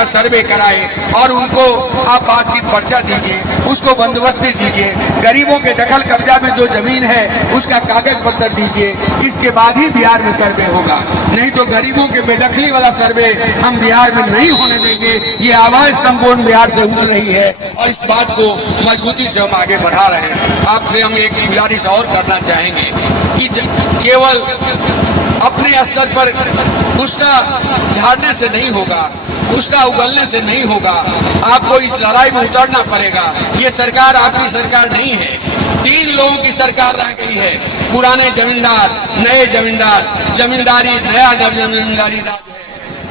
का सर्वे कराए और उनको आप पास की पर्चा दीजिए, उसको बंदोबस्ती दीजिए। गरीबों के दखल कब्जा में जो जमीन है उसका कागज पत्र दीजिए, इसके बाद ही बिहार में सर्वे होगा। नहीं तो गरीबों के बेदखली वाला सर्वे हम बिहार में नहीं होने देंगे। ये आवाज संपूर्ण बिहार से उठ रही है और इस बात को मजबूती से हम आगे बढ़ा रहे हैं। आपसे हम एक गुजारिश और करना चाहेंगे कि केवल अपने स्तर पर गुस्सा झाड़ने से नहीं होगा, गुस्सा उगलने से नहीं होगा। आपको इस लड़ाई में उतरना पड़ेगा। ये सरकार आपकी सरकार नहीं है, 3 लोगों की सरकार रह गई है। पुराने जमींदार, नए जमींदार, जमींदारी नया जमींदारी राज है,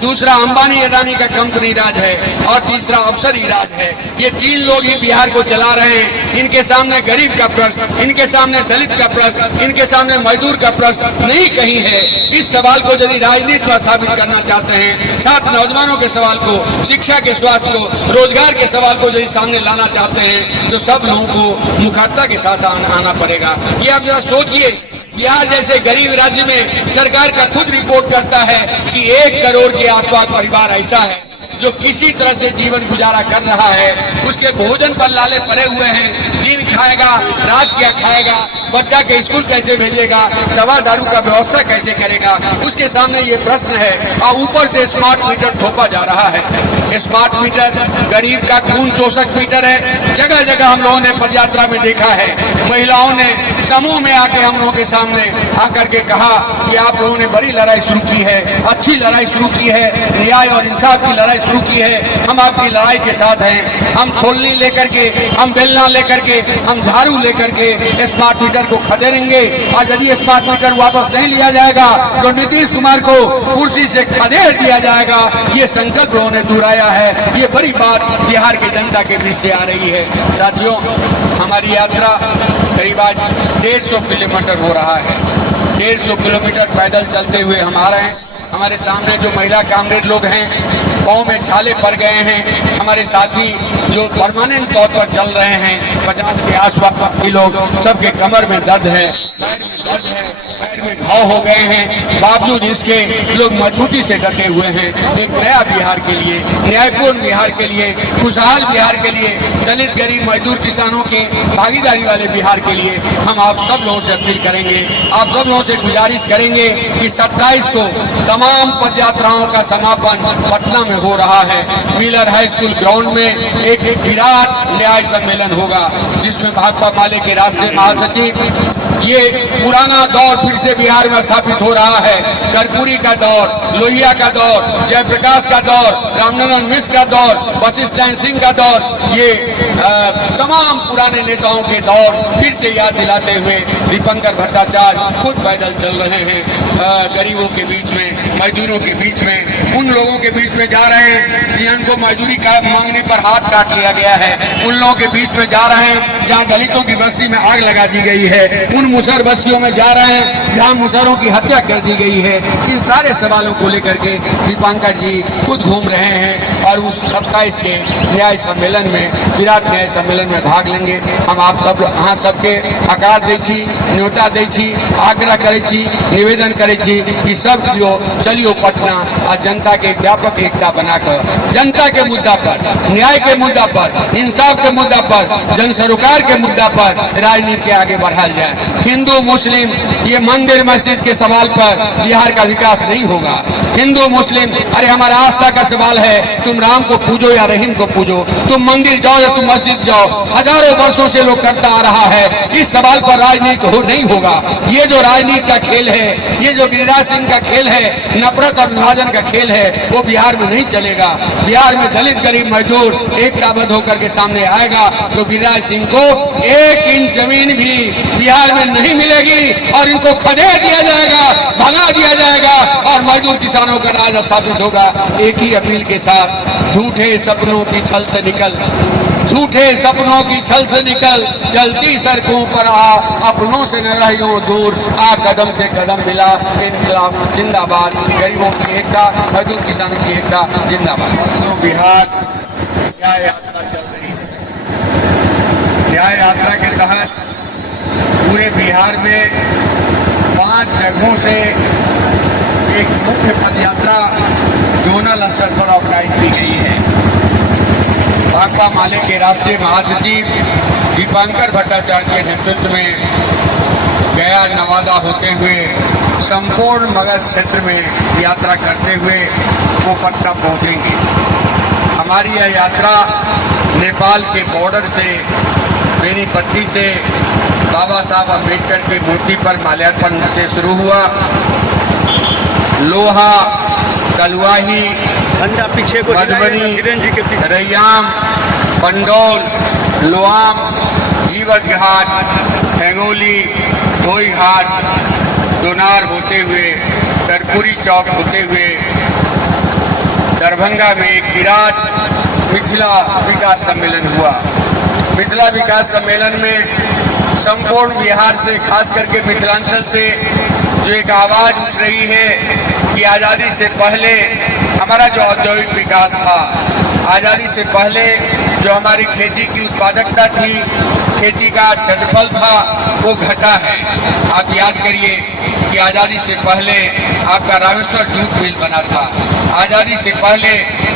दूसरा अंबानी अडानी का कंपनी राज है और तीसरा अफसरी राज है। ये 3 लोग ही बिहार को चला रहे हैं। इनके सामने गरीब का प्रश्न, इनके सामने दलित का प्रश्न, इनके सामने मजदूर का प्रश्न नहीं कहीं है। इस सवाल को यदि राजनीति में स्थापित करना चाहते हैं, छात्र नौजवानों के सवाल को, शिक्षा के स्वास्थ्य को, रोजगार के सवाल को यदि सामने लाना चाहते हैं तो सब लोगों को मुखरता के साथ आना पड़ेगा। ये आप जरा सोचिए, बिहार जैसे गरीब राज्य में सरकार का खुद रिपोर्ट करता है कि 1 करोड़ के आसपास परिवार ऐसा है जो किसी तरह से जीवन गुजारा कर रहा है। उसके भोजन पर लाले पड़े हुए हैं, दिन खाएगा, रात क्या खाएगा, बच्चा के स्कूल कैसे भेजेगा, दवा दारू का व्यवस्था कैसे करेगा, उसके सामने ये प्रश्न है। और ऊपर से स्मार्ट मीटर थोपा जा रहा है। स्मार्ट मीटर गरीब का खून चोषक मीटर है। जगह जगह हम लोगों ने पदयात्रा में देखा है, महिलाओं ने समूह में आके हम लोगों के सामने आकर के कहा कि आप लोगों ने बड़ी लड़ाई शुरू की है, अच्छी लड़ाई शुरू की है, न्याय और इंसाफ की लड़ाई शुरू की है, हम आपकी लड़ाई के साथ हैं। हम छोलनी लेकर के, हम बेलना लेकर के, हम झाड़ू लेकर के स्मार्ट मीटर को खदेड़ेंगे और यदि स्मार्ट मीटर वापस नहीं लिया जाएगा तो नीतीश कुमार को कुर्सी से खदेड़ दिया जाएगा। ये संकल्प लोगों ने दोहराया है। ये बड़ी बात बिहार की जनता के बीच से आ रही है। साथियों, हमारी यात्रा करीब आज 150 किलोमीटर हो रहा है। 150 किलोमीटर पैदल चलते हुए हम आ रहे हैं। हमारे सामने जो महिला कामरेड लोग हैं पाँव में छाले पड़ गए हैं। हमारे साथी जो परमानेंट तौर पर चल रहे हैं 50 के आसपास के लोग, सबके कमर में दर्द है, पैर में दर्द है, पैर में घाव हो गए हैं। बावजूद इसके लोग मजबूती से डटे हुए हैं। एक नया बिहार के लिए, न्यायपूर्ण बिहार के लिए, खुशहाल बिहार के लिए, दलित गरीब मजदूर किसानों की भागीदारी वाले बिहार के लिए हम आप सब लोगों से अपील करेंगे, आप सब लोगों से गुजारिश करेंगे कि 27 को तमाम पदयात्राओं का समापन पटना में हो रहा है। मिलर हाई स्कूल ग्राउंड में एक विराट न्याय सम्मेलन होगा जिसमें भाकपा माले के राष्ट्रीय महासचिव, ये पुराना दौर फिर से बिहार में स्थापित हो रहा है। कर्पूरी का दौर, लोहिया का दौर, जयप्रकाश का दौर, रामनारायण मिश्र का दौर, वशिष्ठ सिंह का दौर, ये तमाम पुराने नेताओं के दौर फिर से याद दिलाते हुए दीपंकर भट्टाचार्य खुद पैदल चल रहे हैं। गरीबों के बीच में, मजदूरों के बीच में, उन लोगों के बीच में जा रहे हैं जिनको मजदूरी का मांगने पर हाथ काट लिया गया है। उन लोगों के बीच में जा रहे हैं जहाँ दलितों की बस्ती में आग लगा दी गई है। उन मुसहर बस्तियों में जा रहे हैं जहाँ मुसहरों की हत्या कर दी गई है। इन सारे सवालों को लेकर के दीपंकर जी खुद घूम रहे हैं और उस 27 के न्याय सम्मेलन में, विराट न्याय सम्मेलन में भाग लेंगे। हम आप सब अहाँ सबके आकार दै छी, न्योता दै छी, आग्रह करै छी, निवेदन करै छी कि सब कियो चलियो पटना आ जनता के व्यापक एकता बनाकर जनता के मुद्दा पर, न्याय के मुद्दा पर, इंसाफ के मुद्दा पर, जन सरोकार के मुद्दा पर राजनीति के आगे बढ़ाया जाए। हिंदू मुस्लिम ये मंदिर मस्जिद के सवाल पर बिहार का विकास नहीं होगा। हिंदू मुस्लिम, अरे हमारा आस्था का सवाल है, तुम राम को पूजो या रहीम को पूजो, तुम मंदिर जाओ या तुम मस्जिद जाओ, हजारों वर्षों से लोग करता आ रहा है। इस सवाल पर राजनीति नहीं होगा। ये जो राजनीति का खेल है, ये जो गिरिराज सिंह का खेल है, नफरत और विभाजन का खेल है, वो बिहार में नहीं चलेगा। बिहार में दलित गरीब मजदूर एकताबद्ध होकर के सामने आएगा तो गिरिराज सिंह को 1 इंच जमीन भी बिहार में नहीं मिलेगी और इनको खदेड़ दिया जाएगा, भगा दिया जाएगा और मजदूर किसानों का राज स्थापित होगा। एक ही अपील के साथ, झूठे सपनों की छल से निकल, झूठे सपनों की छल से निकल, चलती सड़कों पर आ, अपनों से न रहियो दूर, आ कदम से कदम मिला, इनकलाब जिंदाबाद, गरीबों की एकता, मजदूर किसानों की एकता जिंदाबाद। तो बिहार न्याय यात्रा चल रही है। न्याय यात्रा के तहत पूरे बिहार में 5 जगहों से एक मुख्य पदयात्रा जोनल स्तर पर ऑर्गेनाइज की गई है। भाकपा माले के राष्ट्रीय महासचिव दीपांकर भट्टाचार्य के नेतृत्व में गया नवादा होते हुए संपूर्ण मगध क्षेत्र में यात्रा करते हुए वो पटना पहुंचेंगे। हमारी यह यात्रा नेपाल के बॉर्डर से बेनीपट्टी से बाबा साहब अम्बेडकर की मूर्ति पर माल्यार्पण से शुरू हुआ। लोहा, कलुआही, मधुबनी, रैयाम, पंडौल, लोआम, जीवछ घाट, ठेंगोली, धोई घाट, दोनार होते हुए कर्पूरी चौक होते हुए दरभंगा में एक विराट मिथिला विकास सम्मेलन हुआ। मिथिला विकास सम्मेलन में संपूर्ण बिहार से, खास करके मिथिलांचल से जो एक आवाज उठ रही है कि आज़ादी से पहले हमारा जो औद्योगिक विकास था, आज़ादी से पहले जो हमारी खेती की उत्पादकता थी, खेती का क्षेत्रफल था, वो घटा है। आप याद करिए कि आज़ादी से पहले आपका रामेश्वर जूट मिल बना था, आज़ादी से पहले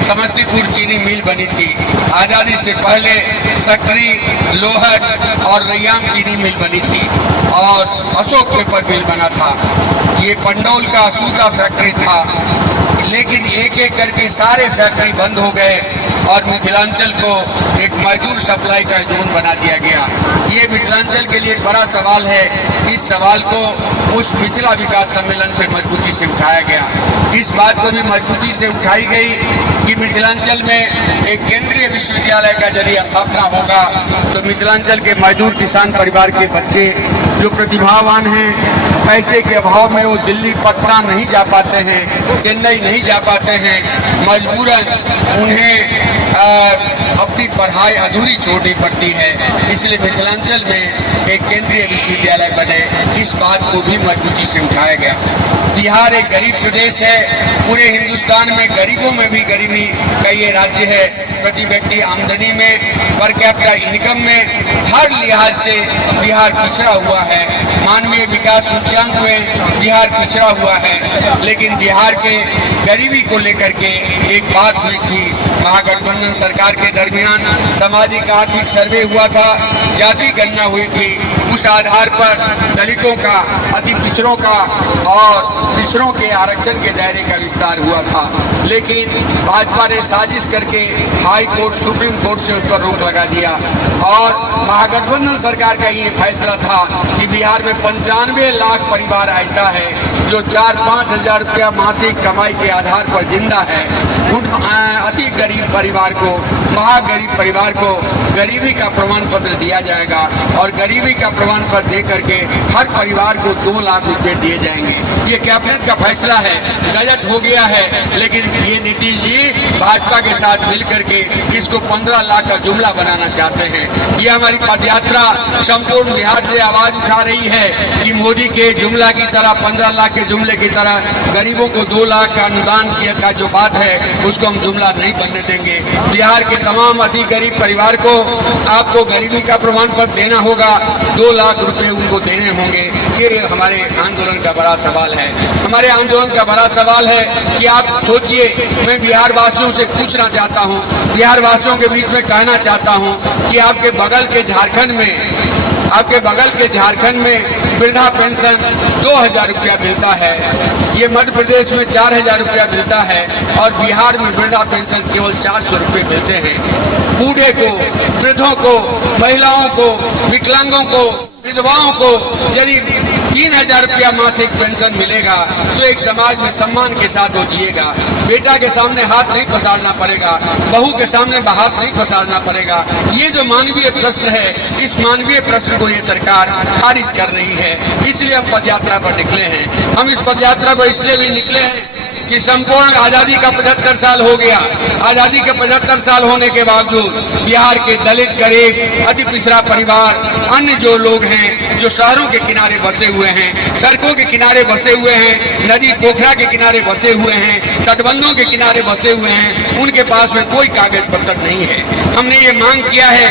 समस्तीपुर चीनी मिल बनी थी, आज़ादी से पहले सकरी, लोहट और रैयाम चीनी मिल बनी थी और अशोक पेपर मिल बना था। ये पंडौल का सूता फैक्ट्री था, लेकिन एक एक करके सारे फैक्ट्री बंद हो गए और मिथिलांचल को एक मजदूर सप्लाई का जोन बना दिया गया। ये मिथिलांचल के लिए एक बड़ा सवाल है। इस सवाल को उस मिथिला विकास सम्मेलन से मजबूती से उठाया गया। इस बात को भी मजबूती से उठाई गई कि मिथिलांचल में एक केंद्रीय विश्वविद्यालय का यदि स्थापना होगा तो मिथिलांचल के मजदूर किसान परिवार के बच्चे जो प्रतिभावान हैं, पैसे के अभाव में वो दिल्ली, पटना नहीं जा पाते हैं, चेन्नई नहीं जा पाते हैं, मजबूरन उन्हें अपनी पढ़ाई अधूरी छोड़नी पड़ती है। इसलिए मिथिलांचल में एक केंद्रीय विश्वविद्यालय बने, इस बात को भी मजबूती से उठाया गया। बिहार एक गरीब प्रदेश है। पूरे हिंदुस्तान में गरीबों में भी गरीबी का ये राज्य है। प्रति व्यक्ति आमदनी में, पर कैपिटा इनकम में, हर लिहाज से बिहार पिछड़ा हुआ है। मानवीय विकास सूचकांक में बिहार पिछड़ा हुआ है। लेकिन बिहार के गरीबी को लेकर के एक बात हुई थी, महागठबंधन सरकार के दरमियान सामाजिक आर्थिक सर्वे हुआ था, जाति गणना हुई थी। उस आधार पर दलितों का, अति पिछड़ों का और पिछड़ों के आरक्षण के दायरे का विस्तार हुआ था। लेकिन भाजपा ने साजिश करके हाई कोर्ट, सुप्रीम कोर्ट से उस पर रोक लगा दिया और महागठबंधन सरकार का ये फैसला था कि बिहार में 95 लाख परिवार ऐसा है जो 4-5 हजार रुपया मासिक कमाई के आधार पर जिंदा है। उन अति गरीब परिवार को, महागरीब परिवार को गरीबी का प्रमाण पत्र दिया जाएगा और गरीबी का प्रमाण पत्र दे करके हर परिवार को 2 लाख रुपए दिए जाएंगे। ये कैबिनेट का फैसला है, गलत हो गया है, लेकिन ये नीतीश जी भाजपा के साथ मिलकर के इसको 15 लाख का जुमला बनाना चाहते हैं। ये हमारी पदयात्रा संपूर्ण बिहार से आवाज उठा रही है कि मोदी के जुमला की तरह, 15 लाख के जुमले की तरह गरीबों को 2 लाख का अनुदान किया का जो बात है उसको हम जुमला नहीं बनने देंगे। बिहार के तमाम अति गरीब परिवार को आपको गरीबी का प्रमाण पत्र देना होगा, 2 लाख रुपए उनको देने होंगे। ये हमारे आंदोलन का बड़ा सवाल है। हमारे आंदोलन का बड़ा सवाल है कि आप सोचिए, मैं बिहार वासियों से पूछना चाहता हूँ, बिहार वासियों के बीच में कहना चाहता हूँ कि आपके बगल के झारखंड में वृद्धा पेंशन 2000 रुपया मिलता है। ये मध्य प्रदेश में 4000 रुपया मिलता है और बिहार में वृद्धा पेंशन केवल 400 रुपये मिलते हैं। बूढ़े को, वृद्धों को, महिलाओं को, विकलांगों को, विधवाओं को यदि 3000 रुपया मासिक पेंशन मिलेगा तो एक समाज में सम्मान के साथ वो जिएगा। बेटा के सामने हाथ नहीं पसारना पड़ेगा, बहू के सामने हाथ नहीं पसारना पड़ेगा। ये जो मानवीय प्रश्न है, इस मानवीय प्रश्न को ये सरकार खारिज कर रही है। इसलिए हम पदयात्रा पर निकले हैं। हम इस पदयात्रा पर इसलिए भी निकले हैं कि संपूर्ण आज़ादी का 75 साल हो गया। आज़ादी के 75 साल होने के बावजूद बिहार के दलित, गरीब, अति पिछड़ा परिवार, अन्य जो लोग हैं जो शहरों के किनारे बसे हुए हैं, सड़कों के किनारे बसे हुए हैं, नदी पोखरा के किनारे बसे हुए हैं, तटबंधों के किनारे बसे हुए हैं, उनके पास में कोई कागज पत्र नहीं है। हमने ये मांग किया है